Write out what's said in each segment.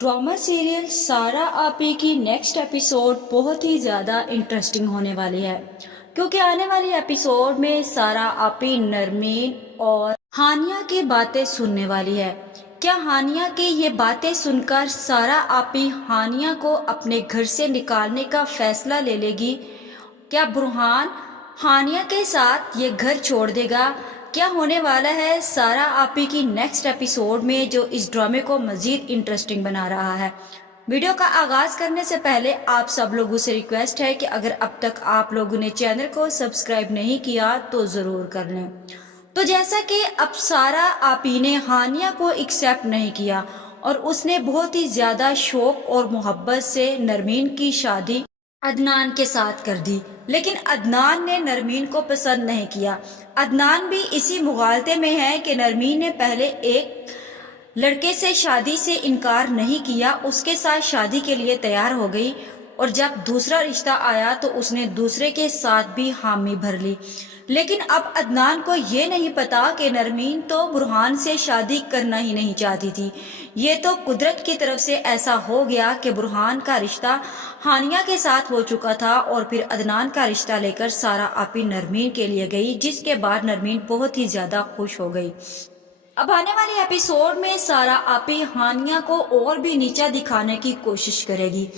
Drama serial सारा आपी की नेक्स्ट एपिसोड बहुत ही ज़्यादा इंटरेस्टिंग होने वाली है, क्योंकि आने वाली एपिसोड में सारा आपी नरमीन और हानिया की बातें सुनने वाली है। क्या हानिया की ये बातें सुनकर सारा आपी हानिया को अपने घर से निकालने का फैसला ले लेगी? क्या बुरहान हानिया के साथ ये घर छोड़ देगा? क्या होने वाला है सारा आपी की नेक्स्ट एपिसोड में, जो इस ड्रामे को मजीद इंटरेस्टिंग बना रहा है। वीडियो का आगाज करने से पहले आप सब लोगों से रिक्वेस्ट है कि अगर अब तक आप लोगों ने चैनल को सब्सक्राइब नहीं किया तो जरूर कर लें। तो जैसा कि अब सारा आपी ने हानिया को एक्सेप्ट नहीं किया और उसने बहुत ही ज्यादा शौक और मोहब्बत से नरमीन की शादी अदनान के साथ कर दी, लेकिन अदनान ने नरमीन को पसंद नहीं किया। अदनान भी इसी मुगालते में है कि नरमीन ने पहले एक लड़के से शादी से इनकार नहीं किया, उसके साथ शादी के लिए तैयार हो गई, और जब दूसरा रिश्ता आया तो उसने दूसरे के साथ भी हामी भर ली। लेकिन अब अदनान को ये नहीं पता कि नरमीन तो बुरहान से शादी करना ही नहीं चाहती थी। ये तो कुदरत की तरफ से ऐसा हो गया कि बुरहान का रिश्ता हानिया के साथ हो चुका था और फिर अदनान का रिश्ता लेकर सारा आपी नरमीन के लिए गई, जिसके बाद नरमीन बहुत ही ज्यादा खुश हो गई। अब आने वाले एपिसोड में सारा आपी हानिया को और भी नीचा दिखाने की कोशिश करेगी,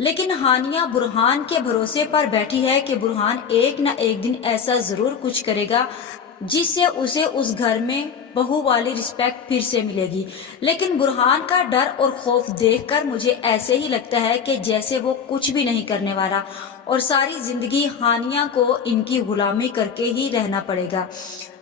लेकिन हानिया बुरहान के भरोसे पर बैठी है कि बुरहान एक न एक दिन ऐसा जरूर कुछ करेगा जिससे उसे उस घर में बहू वाली रिस्पेक्ट फिर से मिलेगी। लेकिन बुरहान का डर और खौफ देखकर मुझे ऐसे ही लगता है कि जैसे वो कुछ भी नहीं करने वाला और सारी जिंदगी हानिया को इनकी गुलामी करके ही रहना पड़ेगा।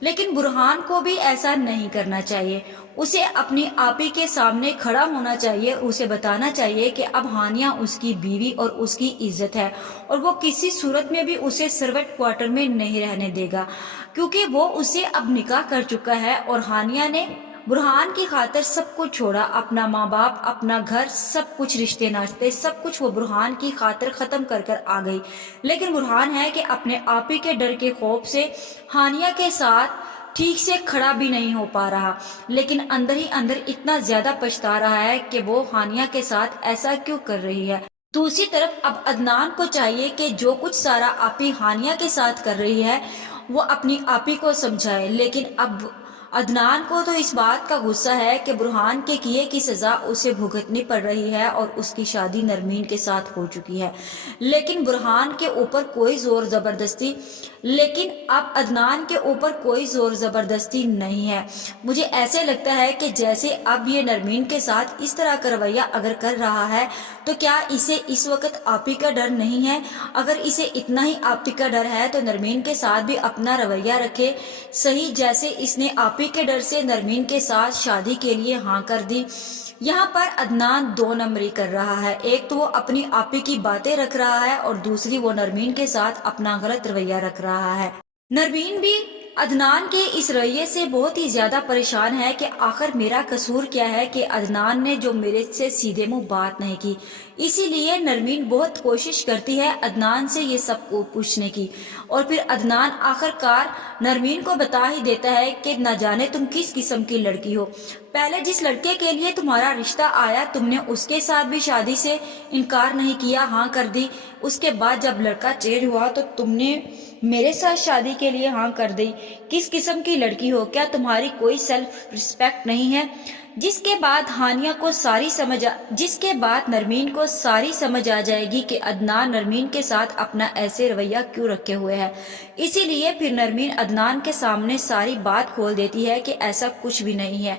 लेकिन बुरहान को भी ऐसा नहीं करना चाहिए, उसे अपनी आपी के सामने खड़ा होना चाहिए, उसे बताना चाहिए कि अब हानिया उसकी बीवी और उसकी इज्जत है और वो किसी सूरत में भी उसे सर्वेंट क्वार्टर में नहीं रहने देगा, क्योंकि वो उसे अब निकाह कर चुका है। और हानिया ने बुरहान की खातिर सब कुछ छोड़ा, अपना माँ बाप, अपना घर, सब कुछ, रिश्ते नाते, सब कुछ वो बुरहान की खातिर खत्म कर कर आ गई। लेकिन बुरहान है कि अपने आपी के डर के खौफ से हानिया के साथ ठीक से खड़ा भी नहीं हो पा रहा, लेकिन अंदर ही अंदर इतना ज्यादा पछता रहा है कि वो हानिया के साथ ऐसा क्यों कर रही है। दूसरी तरफ अब अदनान को चाहिए कि जो कुछ सारा आपी हानिया के साथ कर रही है वो अपनी आपी को समझाए, लेकिन अब अदनान को तो इस बात का गुस्सा है कि बुरहान के किए की सजा उसे भुगतनी पड़ रही है और उसकी शादी नरमीन के साथ हो चुकी है। लेकिन बुरहान के ऊपर कोई जोर जबरदस्ती लेकिन अब अदनान के ऊपर कोई जोर जबरदस्ती नहीं है। मुझे ऐसे लगता है कि जैसे अब ये नरमीन के साथ इस तरह का रवैया अगर कर रहा है तो क्या इसे इस वक्त आपी का डर नहीं है? अगर इसे इतना ही आपी का डर है तो नरमीन के साथ भी अपना रवैया रखे, सही जैसे इसने आपी के डर से नरमीन के साथ शादी के लिए हाँ कर दी। यहाँ पर अदनान दो नंबरी कर रहा है, एक तो वो अपनी आपी की बातें रख रहा है और दूसरी वो नरमीन के साथ अपना गलत रवैया रख रहा है। नरमीन भी अदनान के इस रवैये से बहुत ही ज्यादा परेशान है कि आखिर मेरा कसूर क्या है कि अदनान ने जो मेरे से सीधे मुंह बात नहीं की। इसीलिए नरमीन बहुत कोशिश करती है अदनान से ये सब को पूछने की, और फिर अदनान आखिरकार नरमीन को बता ही देता है कि न जाने तुम किस किस्म की लड़की हो। पहले जिस लड़के के लिए तुम्हारा रिश्ता आया तुमने उसके साथ भी शादी से इनकार नहीं किया, हाँ कर दी। उसके बाद जब लड़का चेंज हुआ तो तुमने मेरे साथ शादी के लिए हाँ कर दी। किस किस्म की लड़की हो? क्या तुम्हारी कोई सेल्फ रिस्पेक्ट नहीं है? जिसके बाद नरमीन को सारी समझ आ जाएगी कि अदनान नरमीन के साथ अपना ऐसे रवैया क्यों रखे हुए है। इसीलिए फिर नरमीन अदनान के सामने सारी बात खोल देती है कि ऐसा कुछ भी नहीं है।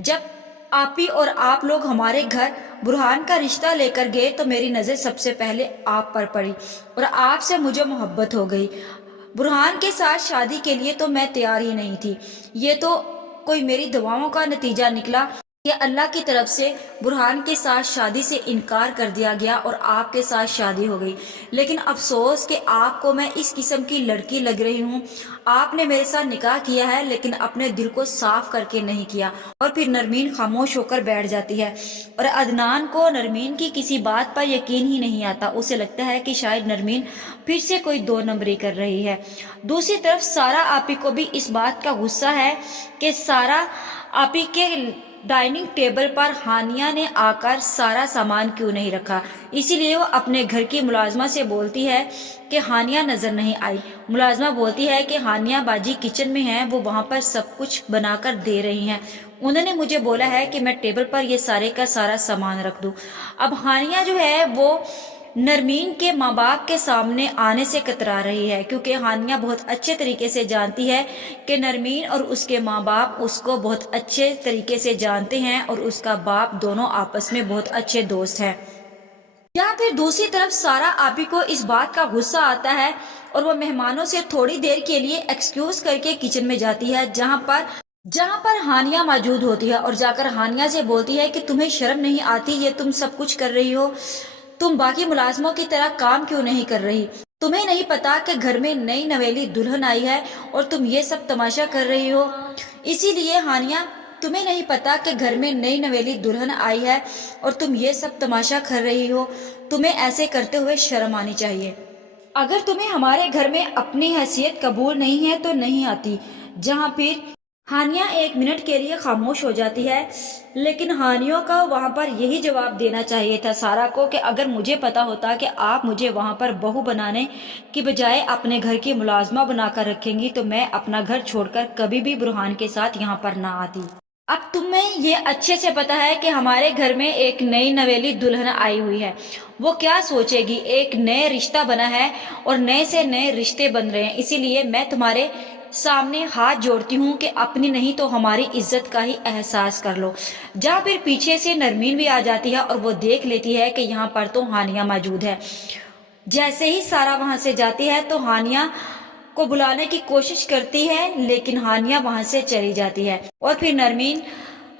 जब आपी और आप लोग हमारे घर बुरहान का रिश्ता लेकर गए तो मेरी नजर सबसे पहले आप पर पड़ी और आपसे मुझे मोहब्बत हो गई। बुरहान के साथ शादी के लिए तो मैं तैयार ही नहीं थी। ये तो कोई मेरी दुआओं का नतीजा निकला कि अल्लाह की तरफ से बुरहान के साथ शादी से इनकार कर दिया गया और आपके साथ शादी हो गई। लेकिन अफसोस कि आपको मैं इस किस्म की लड़की लग रही हूँ। आपने मेरे साथ निकाह किया है लेकिन अपने दिल को साफ करके नहीं किया। और फिर नरमीन खामोश होकर बैठ जाती है और अदनान को नरमीन की किसी बात पर यकीन ही नहीं आता। उसे लगता है कि शायद नरमीन फिर से कोई दो नंबरी कर रही है। दूसरी तरफ सारा आपी को भी इस बात का गुस्सा है कि सारा आपी के डाइनिंग टेबल पर हानिया ने आकर सारा सामान क्यों नहीं रखा। इसीलिए वो अपने घर की मुलाजमा से बोलती है कि हानिया नजर नहीं आई। मुलाजमा बोलती है कि हानिया बाजी किचन में है, वो वहां पर सब कुछ बनाकर दे रही हैं। उन्होंने मुझे बोला है कि मैं टेबल पर ये सारे का सारा सामान रख दूं। अब हानिया जो है वो नरमीन के माँ बाप के सामने आने से कतरा रही है, क्योंकि हानिया बहुत अच्छे तरीके से जानती है कि नरमीन और उसके माँ बाप उसको बहुत अच्छे तरीके से जानते हैं और उसका बाप दोनों आपस में बहुत अच्छे दोस्त हैं। यहाँ फिर दूसरी तरफ सारा आपी को इस बात का गुस्सा आता है और वो मेहमानों से थोड़ी देर के लिए एक्सक्यूज करके किचन में जाती है, जहाँ पर हानिया मौजूद होती है, और जाकर हानिया से बोलती है कि तुम्हें शर्म नहीं आती, ये तुम सब कुछ कर रही हो, तुम बाकी मुलाजमों की तरह काम क्यों नहीं कर रही। तुम्हें नहीं पता कि घर में नई नवेली दुल्हन आई है और तुम ये सब तमाशा कर रही हो। इसीलिए हानिया, तुम्हें नहीं पता कि घर में नई नवेली दुल्हन आई है और तुम ये सब तमाशा कर रही हो। तुम्हें ऐसे करते हुए शर्म आनी चाहिए। अगर तुम्हें हमारे घर में अपनी हैसियत कबूल नहीं है तो नहीं आती। जहाँ फिर हानिया 1 मिनट के लिए खामोश हो जाती है, लेकिन हानियों का वहां पर यही जवाब देना चाहिए था सारा को कि अगर मुझे पता होता कि आप मुझे वहां पर बहू बनाने की बजाय अपने घर की मुलाजमा बनाकर रखेंगी तो मैं अपना घर छोड़कर कभी भी बुरहान के साथ यहाँ पर ना आती। अब तुम्हें ये अच्छे से पता है कि हमारे घर में एक नई नवेली दुल्हन आई हुई है, वो क्या सोचेगी। एक नए रिश्ता बना है और नए से नए रिश्ते बन रहे हैं, इसीलिए मैं तुम्हारे सामने हाथ जोड़ती हूँ कि अपनी नहीं तो हमारी इज्जत का ही एहसास कर लो। जहाँ फिर पीछे से नरमीन भी आ जाती है और वो देख लेती है कि यहाँ पर तो हानिया मौजूद है। जैसे ही सारा वहां से जाती है तो हानिया को बुलाने की कोशिश करती है, लेकिन हानिया वहां से चली जाती है और फिर नरमीन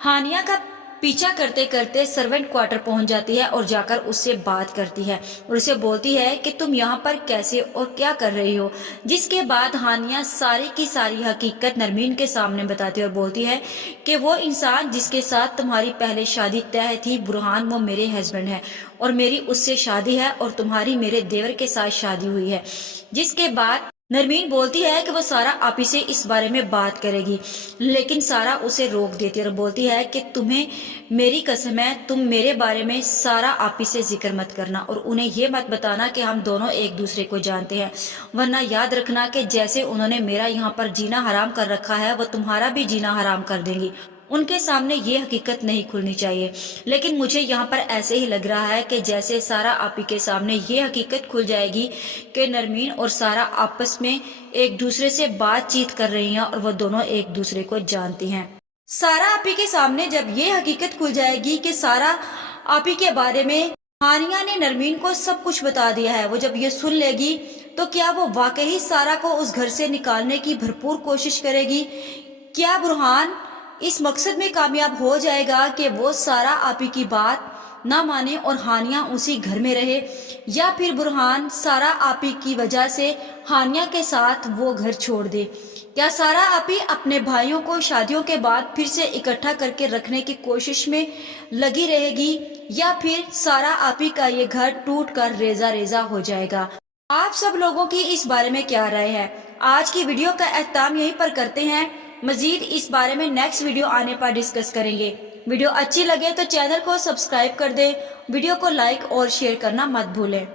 हानिया का पीछा करते करते सर्वेंट क्वार्टर पहुंच जाती है और जाकर उससे बात करती है और उसे बोलती है कि तुम यहाँ पर कैसे और क्या कर रही हो। जिसके बाद हानिया सारी की सारी हकीकत नरमीन के सामने बताती है और बोलती है कि वो इंसान जिसके साथ तुम्हारी पहले शादी तय थी बुरहान, वो मेरे हस्बैंड है और मेरी उससे शादी है और तुम्हारी मेरे देवर के साथ शादी हुई है। जिसके बाद नरमीन बोलती है कि वो सारा आपी से इस बारे में बात करेगी, लेकिन सारा उसे रोक देती है और बोलती है कि तुम्हें मेरी कसम है, तुम मेरे बारे में सारा आपी से जिक्र मत करना और उन्हें ये मत बताना कि हम दोनों एक दूसरे को जानते हैं, वरना याद रखना कि जैसे उन्होंने मेरा यहाँ पर जीना हराम कर रखा है वो तुम्हारा भी जीना हराम कर देंगी। उनके सामने ये हकीकत नहीं खुलनी चाहिए, लेकिन मुझे यहाँ पर ऐसे ही लग रहा है कि जैसे सारा आपी के सामने ये हकीकत खुल जाएगी कि नरमीन और सारा आपस में एक दूसरे से बातचीत कर रही हैं और वो दोनों एक दूसरे को जानती हैं। सारा आपी के सामने जब ये हकीकत खुल जाएगी कि सारा आपी के बारे में हानिया ने नरमीन को सब कुछ बता दिया है, वो जब ये सुन लेगी तो क्या वो वाकई सारा को उस घर से निकालने की भरपूर कोशिश करेगी। क्या बुरहान इस मकसद में कामयाब हो जाएगा कि वो सारा आपी की बात ना माने और हानिया उसी घर में रहे, या फिर बुरहान सारा आपी की वजह से हानिया के साथ वो घर छोड़ दे। क्या सारा आपी अपने भाइयों को शादियों के बाद फिर से इकट्ठा करके रखने की कोशिश में लगी रहेगी, या फिर सारा आपी का ये घर टूट कर रेजा रेजा हो जाएगा। आप सब लोगों की इस बारे में क्या राय है। आज की वीडियो का अख्ताम यहीं पर करते हैं, मजीद इस बारे में नेक्स्ट वीडियो आने पर डिस्कस करेंगे। वीडियो अच्छी लगे तो चैनल को सब्सक्राइब कर दें, वीडियो को लाइक और शेयर करना मत भूलें।